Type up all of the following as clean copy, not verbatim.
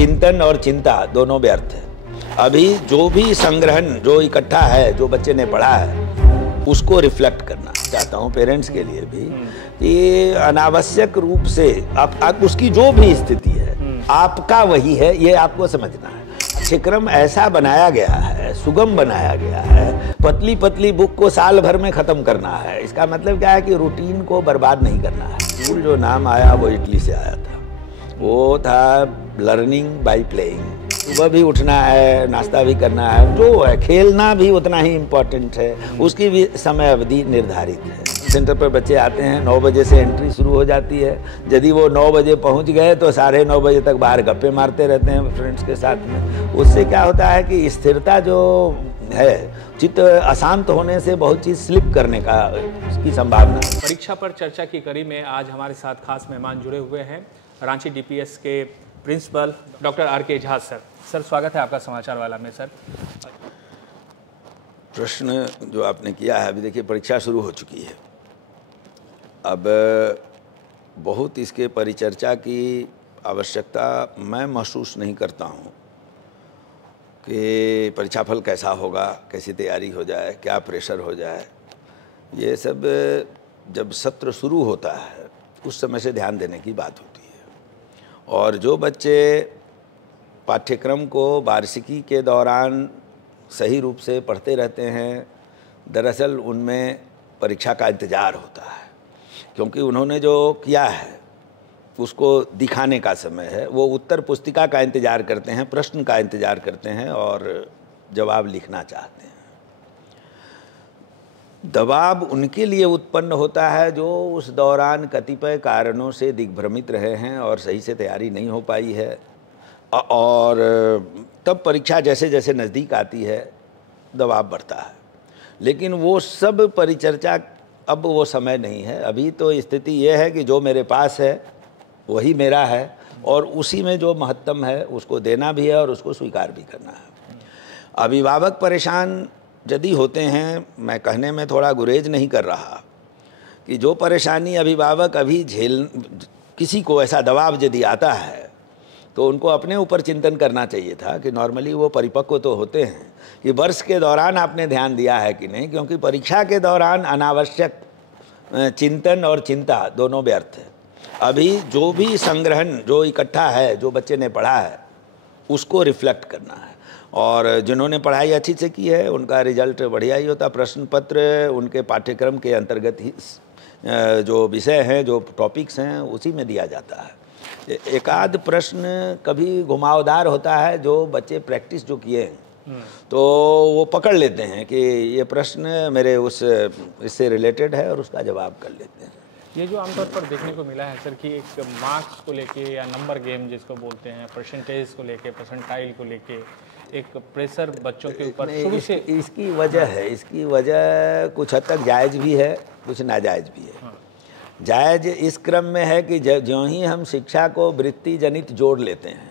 चिंतन और चिंता दोनों व्यर्थ है। अभी जो भी संग्रहण जो इकट्ठा है, जो बच्चे ने पढ़ा है, उसको रिफ्लेक्ट करना चाहता हूँ पेरेंट्स के लिए भी कि अनावश्यक रूप से आप उसकी जो भी स्थिति है आपका वही है, ये आपको समझना है। पाठ्यक्रम ऐसा बनाया गया है, सुगम बनाया गया है, पतली पतली बुक को साल भर में ख़त्म करना है। इसका मतलब क्या है कि रूटीन को बर्बाद नहीं करना है। स्कूल जो नाम आया वो इटली से आया था, वो था लर्निंग बाय प्लेइंग। सुबह भी उठना है, नाश्ता भी करना है, जो है खेलना भी उतना ही इम्पोर्टेंट है, उसकी भी समय अवधि निर्धारित है। सेंटर पर बच्चे आते हैं, 9 बजे से एंट्री शुरू हो जाती है। यदि वो 9 बजे पहुंच गए तो 9:30 बजे तक बाहर गप्पे मारते रहते हैं फ्रेंड्स के साथ में। उससे क्या होता है कि स्थिरता जो है, चित्त अशांत होने से बहुत चीज़ स्लिप करने का की संभावना। परीक्षा पर चर्चा की कड़ी में आज हमारे साथ खास मेहमान जुड़े हुए हैं, रांची डीपीएस के principal doctor R K. Jha sir. Sir स्वागत है आपका समाचार वाला में। सर प्रश्न जो आपने किया है, अभी देखिए परीक्षा शुरू हो चुकी है। अब बहुत इसके परिचर्चा की आवश्यकता मैं महसूस नहीं करता हूँ कि परीक्षाफल कैसा होगा, कैसी तैयारी हो जाए, क्या प्रेशर हो जाए। ये सब जब सत्र शुरू होता है उस समय से ध्यान देने की बात होती है। और जो बच्चे पाठ्यक्रम को वार्षिकी के दौरान सही रूप से पढ़ते रहते हैं, दरअसल उनमें परीक्षा का इंतज़ार होता है, क्योंकि उन्होंने जो किया है उसको दिखाने का समय है। वो उत्तर पुस्तिका का इंतज़ार करते हैं, प्रश्न का इंतज़ार करते हैं और जवाब लिखना चाहते हैं। दबाव उनके लिए उत्पन्न होता है जो उस दौरान कतिपय कारणों से दिग्भ्रमित रहे हैं और सही से तैयारी नहीं हो पाई है, और तब परीक्षा जैसे जैसे नज़दीक आती है दबाव बढ़ता है। लेकिन वो सब परिचर्चा अब वो समय नहीं है। अभी तो स्थिति ये है कि जो मेरे पास है वही मेरा है, और उसी में जो महत्तम है उसको देना भी है और उसको स्वीकार भी करना है। अभिभावक परेशान यदि होते हैं, मैं कहने में थोड़ा गुरेज नहीं कर रहा कि जो परेशानी अभिभावक अभी किसी को ऐसा दबाव यदि आता है तो उनको अपने ऊपर चिंतन करना चाहिए था कि नॉर्मली वो परिपक्व तो होते हैं कि वर्ष के दौरान आपने ध्यान दिया है कि नहीं, क्योंकि परीक्षा के दौरान अनावश्यक चिंतन और चिंता दोनों व्यर्थ है। अभी जो भी संग्रहण जो इकट्ठा है, जो बच्चे ने पढ़ा है, उसको रिफ्लेक्ट करना है। और जिन्होंने पढ़ाई अच्छी से की है उनका रिजल्ट बढ़िया ही होता। प्रश्न पत्र उनके पाठ्यक्रम के अंतर्गत ही जो विषय हैं, जो टॉपिक्स हैं, उसी में दिया जाता है। एक आध प्रश्न कभी घुमावदार होता है, जो बच्चे प्रैक्टिस जो किए हैं तो वो पकड़ लेते हैं कि ये प्रश्न मेरे इससे रिलेटेड है और उसका जवाब कर लेते हैं। ये जो आमतौर पर देखने को मिला है सर कि एक मार्क्स को लेके या नंबर गेम जिसको बोलते हैं, परसेंटेज को लेके, परसेंटाइल को लेके एक प्रेशर बच्चों के ऊपर शुरू से। इसकी वजह कुछ हद तक जायज़ भी है, कुछ नाजायज़ भी है। जायज़ इस क्रम में है कि ज्यों ही हम शिक्षा को वृत्ति जनित जोड़ लेते हैं,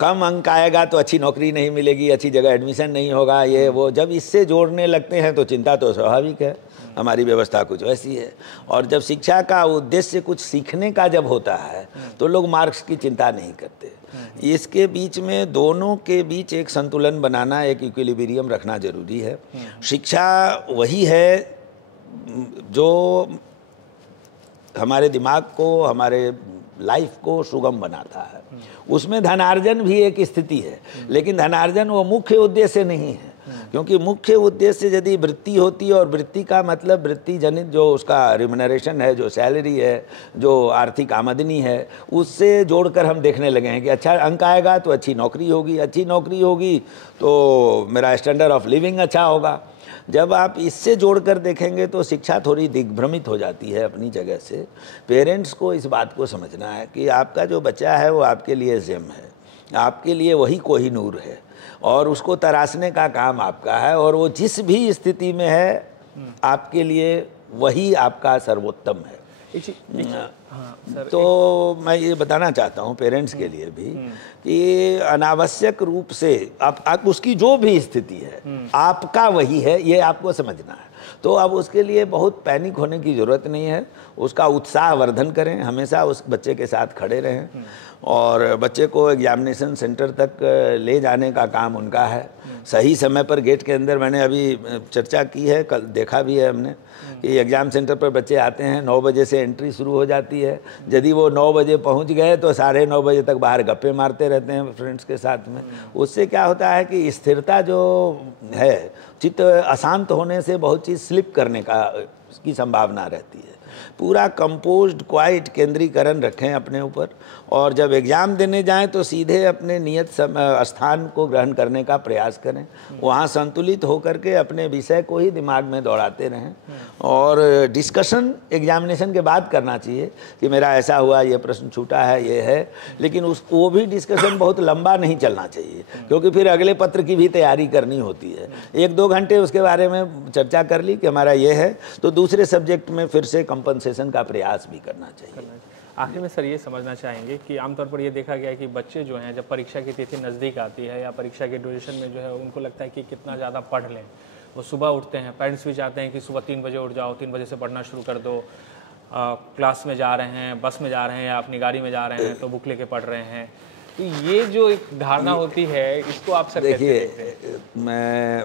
कम अंक आएगा तो अच्छी नौकरी नहीं मिलेगी, अच्छी जगह एडमिशन नहीं होगा, ये वो जब इससे जोड़ने लगते हैं तो चिंता तो स्वाभाविक है, हमारी व्यवस्था कुछ वैसी है। और जब शिक्षा का उद्देश्य कुछ सीखने का जब होता है तो लोग मार्क्स की चिंता नहीं करते। इसके बीच में दोनों के बीच एक संतुलन बनाना, एक इक्विलिब्रियम रखना जरूरी है। शिक्षा वही है जो हमारे दिमाग को, हमारे लाइफ को सुगम बनाता है। उसमें धनार्जन भी एक स्थिति है, लेकिन धनार्जन वो मुख्य उद्देश्य नहीं है, क्योंकि मुख्य उद्देश्य यदि वृत्ति होती, और वृत्ति का मतलब वृत्ति जनित जो उसका रिम्यूनरेशन है, जो सैलरी है, जो आर्थिक आमदनी है, उससे जोड़कर हम देखने लगे हैं कि अच्छा अंक आएगा तो अच्छी नौकरी होगी, अच्छी नौकरी होगी तो मेरा स्टैंडर्ड ऑफ लिविंग अच्छा होगा। जब आप इससे जोड़कर देखेंगे तो शिक्षा थोड़ी दिग्भ्रमित हो जाती है अपनी जगह से। पेरेंट्स को इस बात को समझना है कि आपका जो बच्चा है वो आपके लिए जेम है, आपके लिए वही कोहिनूर है, और उसको तराशने का काम आपका है, और वो जिस भी स्थिति में है आपके लिए वही आपका सर्वोत्तम है। तो मैं ये बताना चाहता हूँ पेरेंट्स के लिए भी कि अनावश्यक रूप से आप उसकी जो भी स्थिति है आपका वही है, ये आपको समझना है। तो अब उसके लिए बहुत पैनिक होने की ज़रूरत नहीं है। उसका उत्साह वर्धन करें, हमेशा उस बच्चे के साथ खड़े रहें। और बच्चे को एग्जामिनेशन सेंटर तक ले जाने का काम उनका है। सही समय पर गेट के अंदर, मैंने अभी चर्चा की है, कल देखा भी है हमने कि एग्ज़ाम सेंटर पर बच्चे आते हैं, 9 बजे से एंट्री शुरू हो जाती है। यदि वो 9 बजे पहुंच गए तो 9:30 बजे तक बाहर गप्पे मारते रहते हैं फ्रेंड्स के साथ में। उससे क्या होता है कि स्थिरता जो है, चित्त अशांत होने से बहुत चीज़ स्लिप करने की संभावना रहती है। पूरा कंपोज्ड क्वाइट केंद्रीकरण रखें अपने ऊपर, और जब एग्ज़ाम देने जाएं तो सीधे अपने नियत स्थान को ग्रहण करने का प्रयास करें। वहाँ संतुलित होकर के अपने विषय को ही दिमाग में दौड़ाते रहें, और डिस्कशन एग्जामिनेशन के बाद करना चाहिए कि मेरा ऐसा हुआ, ये प्रश्न छूटा है, ये है, लेकिन वो भी डिस्कशन बहुत लंबा नहीं चलना चाहिए, क्योंकि फिर अगले पत्र की भी तैयारी करनी होती है। 1-2 घंटे उसके बारे में चर्चा कर ली कि हमारा ये है, तो दूसरे सब्जेक्ट में फिर से कंपनसेशन का प्रयास भी करना चाहिए। आखिर में सर ये समझना चाहेंगे कि आमतौर पर ये देखा गया है कि बच्चे जो हैं, जब परीक्षा की तिथि नज़दीक आती है या परीक्षा के ड्यूरेशन में जो है उनको लगता है कि कितना ज़्यादा पढ़ लें, वो सुबह उठते हैं, पेरेंट्स भी चाहते हैं कि सुबह 3 बजे उठ जाओ, 3 बजे से पढ़ना शुरू कर दो, क्लास में जा रहे हैं, बस में जा रहे हैं या अपनी गाड़ी में जा रहे हैं तो बुक लेके पढ़ रहे हैं। तो ये जो एक धारणा होती है, इसको आप सर देखिए, मैं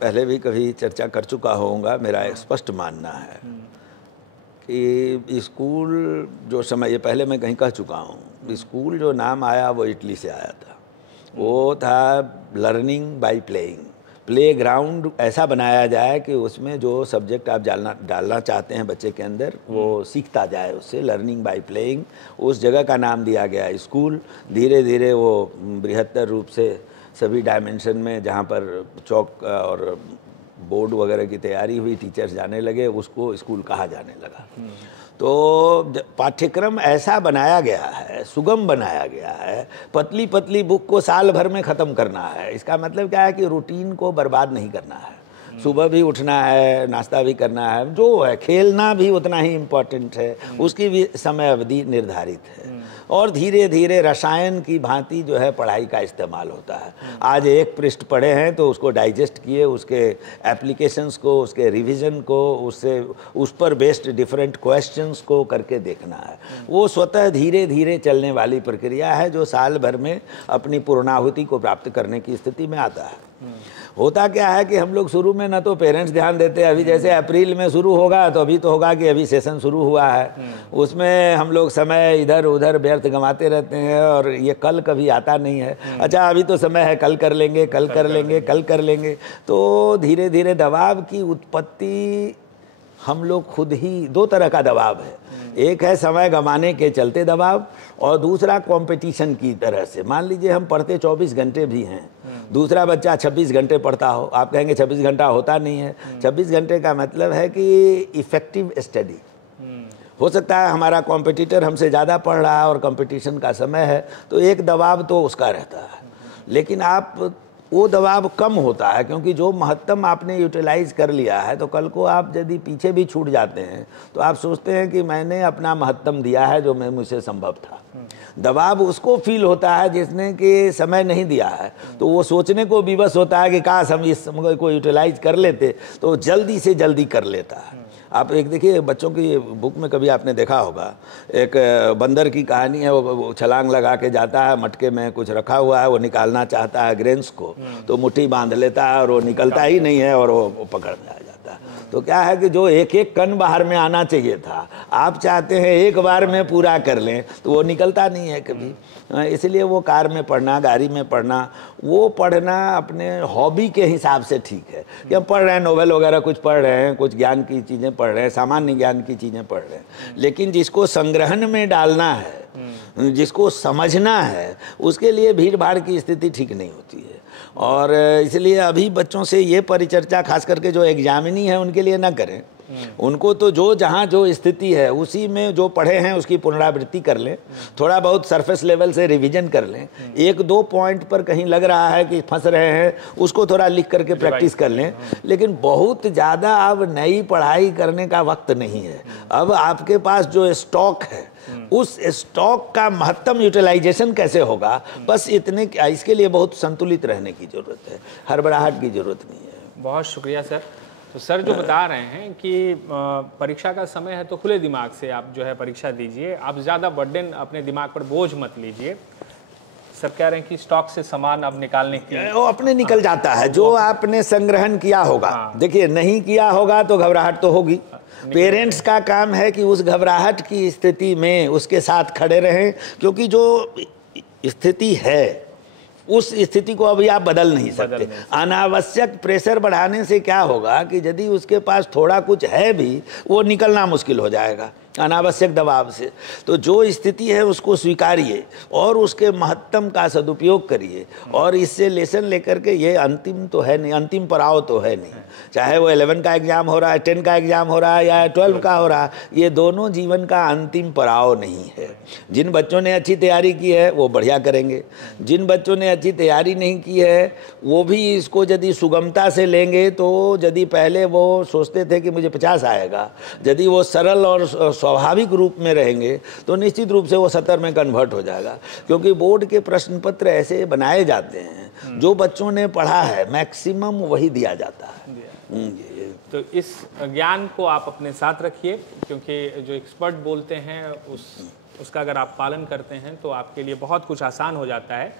पहले भी कभी चर्चा कर चुका होऊंगा, मेरा स्पष्ट मानना है कि स्कूल जो समय, ये पहले मैं कहीं कह चुका हूँ, स्कूल जो नाम आया वो इटली से आया था। वो था learning by playing. Play ground ऐसा बनाया जाए कि उसमें जो सब्जेक्ट आप डालना चाहते हैं बच्चे के अंदर, वो सीखता जाए उससे, लर्निंग बाय प्लेइंग। उस जगह का नाम दिया गया स्कूल। धीरे धीरे वो बृहत्तर रूप से सभी डायमेंशन में, जहाँ पर चौक और बोर्ड वगैरह की तैयारी हुई, टीचर्स जाने लगे, उसको स्कूल कहा जाने लगा। तो पाठ्यक्रम ऐसा बनाया गया है, सुगम बनाया गया है, पतली पतली बुक को साल भर में ख़त्म करना है। इसका मतलब क्या है कि रूटीन को बर्बाद नहीं करना है। सुबह भी उठना है, नाश्ता भी करना है, जो है खेलना भी उतना ही इम्पोर्टेंट है, उसकी भी समय अवधि निर्धारित है। और धीरे धीरे रसायन की भांति जो है पढ़ाई का इस्तेमाल होता है। आज एक पृष्ठ पढ़े हैं तो उसको डाइजेस्ट किए, उसके एप्लीकेशंस को, उसके रिवीजन को, उससे उस पर बेस्ड डिफरेंट क्वेश्चंस को करके देखना है। वो स्वतः धीरे धीरे चलने वाली प्रक्रिया है, जो साल भर में अपनी पूर्णाहुति को प्राप्त करने की स्थिति में आता है। होता क्या है कि हम लोग शुरू में न तो पेरेंट्स ध्यान देते, अभी जैसे अप्रैल में शुरू होगा तो अभी तो होगा कि अभी सेशन शुरू हुआ है, उसमें हम लोग समय इधर उधर व्यर्थ गंवाते रहते हैं, और ये कल कभी आता नहीं है। अच्छा, अभी तो समय है, कल कर लेंगे, कल कर लेंगे, कल कर लेंगे। तो धीरे धीरे दबाव की उत्पत्ति हम लोग खुद ही, 2 तरह का दबाव है। एक है समय गंवाने के चलते दबाव, और दूसरा कंपटीशन की तरह से। मान लीजिए हम पढ़ते 24 घंटे भी हैं, दूसरा बच्चा 26 घंटे पढ़ता हो, आप कहेंगे 26 घंटा होता नहीं है। 26 घंटे का मतलब है कि इफेक्टिव स्टडी। हो सकता है हमारा कॉम्पिटिटर हमसे ज़्यादा पढ़ रहा है और कंपटीशन का समय है, तो एक दबाव तो उसका रहता है, लेकिन आप वो दबाव कम होता है, क्योंकि जो महत्तम आपने यूटिलाइज कर लिया है, तो कल को आप यदि पीछे भी छूट जाते हैं तो आप सोचते हैं कि मैंने अपना महत्तम दिया है जो मुझसे संभव था। दबाव उसको फील होता है जिसने कि समय नहीं दिया है, तो वो सोचने को विवश होता है कि काश हम इस समय को यूटिलाइज कर लेते, तो जल्दी से जल्दी कर लेता है। आप एक देखिए, बच्चों की बुक में कभी आपने देखा होगा, एक बंदर की कहानी है। वो छलांग लगा के जाता है, मटके में कुछ रखा हुआ है, वो निकालना चाहता है ग्रेन्स को, तो मुट्ठी बांध लेता है और वो निकलता ही नहीं है, और वो पकड़ में आ जाता है। तो क्या है कि जो एक एक कण बाहर में आना चाहिए था, आप चाहते हैं एक बार में पूरा कर लें, तो वो निकलता नहीं है कभी। इसलिए वो कार में पढ़ना, गाड़ी में पढ़ना, वो पढ़ना अपने हॉबी के हिसाब से ठीक है कि हम पढ़ रहे हैं, नोवेल वगैरह कुछ पढ़ रहे हैं, कुछ ज्ञान की चीज़ें पढ़ रहे हैं, सामान्य ज्ञान की चीज़ें पढ़ रहे हैं। लेकिन जिसको संग्रहण में डालना है, जिसको समझना है, उसके लिए भीड़ भाड़ की स्थिति ठीक नहीं होती है। और इसलिए अभी बच्चों से ये परिचर्चा खास करके जो एग्जामिनी है उनके लिए ना करें। उनको तो जो जहाँ जो स्थिति है उसी में जो पढ़े हैं उसकी पुनरावृत्ति कर लें, थोड़ा बहुत सरफेस लेवल से रिवीजन कर लें, 1-2 पॉइंट पर कहीं लग रहा है कि फंस रहे हैं, उसको थोड़ा लिख करके प्रैक्टिस कर लें। लेकिन बहुत ज़्यादा अब नई पढ़ाई करने का वक्त नहीं है। अब आपके पास जो स्टॉक है, उस स्टॉक का महत्तम यूटिलाइजेशन कैसे होगा, बस इतने, इसके लिए बहुत संतुलित रहने की ज़रूरत है, हड़बड़ाहट की ज़रूरत नहीं है। बहुत शुक्रिया सर। तो सर जो बता रहे हैं कि परीक्षा का समय है तो खुले दिमाग से आप जो है परीक्षा दीजिए, आप ज़्यादा बर्डन अपने दिमाग पर बोझ मत लीजिए। सर कह रहे हैं कि स्टॉक से सामान अब निकालने की वो अपने निकल जाता है, जो आपने संग्रहण किया होगा। देखिए नहीं किया होगा तो घबराहट तो होगी। पेरेंट्स का काम है कि उस घबराहट की स्थिति में उसके साथ खड़े रहें, क्योंकि जो स्थिति है उस स्थिति को अभी आप बदल नहीं सकते। अनावश्यक प्रेशर बढ़ाने से क्या होगा कि यदि उसके पास थोड़ा कुछ है भी, वो निकलना मुश्किल हो जाएगा अनावश्यक दबाव से। तो जो स्थिति है उसको स्वीकारिए और उसके महत्तम का सदुपयोग करिए, और इससे लेसन लेकर के ये अंतिम तो है नहीं, अंतिम पड़ाव तो है नहीं। चाहे वो 11 का एग्ज़ाम हो रहा है, 10 का एग्ज़ाम हो रहा है या 12 का हो रहा है, ये दोनों जीवन का अंतिम पड़ाव नहीं है। जिन बच्चों ने अच्छी तैयारी की है वो बढ़िया करेंगे, जिन बच्चों ने अच्छी तैयारी नहीं की है वो भी इसको यदि सुगमता से लेंगे, तो यदि पहले वो सोचते थे कि मुझे 50 आएगा, यदि वो सरल और स्वाभाविक रूप में रहेंगे तो निश्चित रूप से वो 70 में कन्वर्ट हो जाएगा। क्योंकि बोर्ड के प्रश्न पत्र ऐसे बनाए जाते हैं, जो बच्चों ने पढ़ा है मैक्सिमम वही दिया जाता है। तो इस ज्ञान को आप अपने साथ रखिए, क्योंकि जो एक्सपर्ट बोलते हैं उसका अगर आप पालन करते हैं तो आपके लिए बहुत कुछ आसान हो जाता है।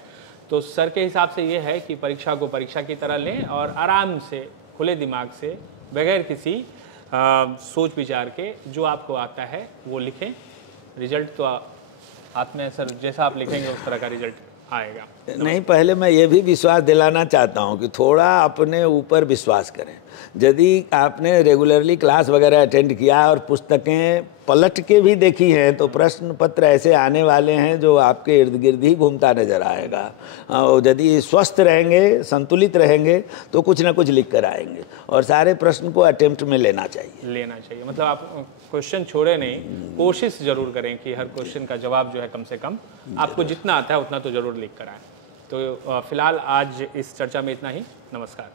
तो सर के हिसाब से ये है कि परीक्षा को परीक्षा की तरह लें और आराम से खुले दिमाग से बगैर किसी सोच विचार के जो आपको आता है वो लिखें। रिजल्ट तो हाथ में सर, जैसा आप लिखेंगे उस तरह का रिजल्ट आएगा। नहीं, पहले मैं ये भी विश्वास दिलाना चाहता हूँ कि थोड़ा अपने ऊपर विश्वास करें। यदि आपने रेगुलरली क्लास वगैरह अटेंड किया और पुस्तकें पलट के भी देखी हैं तो प्रश्न पत्र ऐसे आने वाले हैं जो आपके इर्द गिर्द ही घूमता नजर आएगा। और यदि स्वस्थ रहेंगे, संतुलित रहेंगे तो कुछ ना कुछ लिख कर आएंगे, और सारे प्रश्न को अटेम्प्ट में लेना चाहिए। मतलब आप क्वेश्चन छोड़े नहीं, कोशिश जरूर करें कि हर क्वेश्चन का जवाब जो है कम से कम आपको जितना आता है उतना तो जरूर लिख कर आए। तो फिलहाल आज इस चर्चा में इतना ही। नमस्कार।